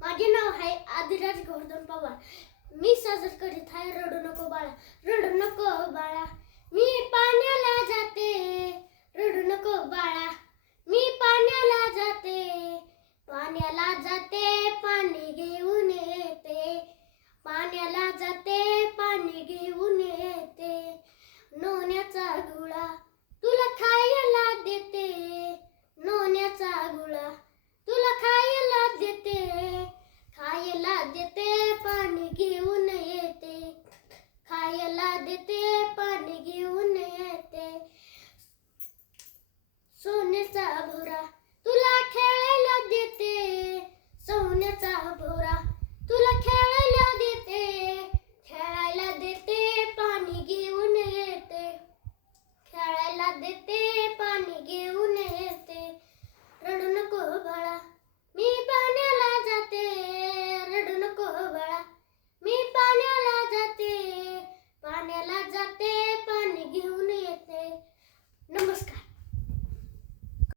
माझे नाव आहे आदिराज गोवर्धन पवार. मी सादर करीत आहे रडू नको बाळा, रडू नको बाळा. मी पाण्याला जाते, रडू नको बाळा. मी पाण्याला जाते, पाण्याला जाते, पाणी घेऊन येते. पाण्याला जाते, पाणी घेऊन येते. नोन्याचा गुळा तुला खायला देते, नोन्याचा गुळा तुला खायला देते. खायला देते, पाणी घेऊन येते. खायला देते, पाणी घेऊन येते. सोन्याचा भोरा तुला खेळायला देते, सोन्याचा भोरा तुला खेळायला देते. खेळायला देते, पाणी घेऊन येते. खेळायला देते, पाणी घेऊन येते. रडू नको बाळा, मी पाण्याला जाते, रडू नको बाळा. मी पाण्याला जाते, पाण्याला जाते,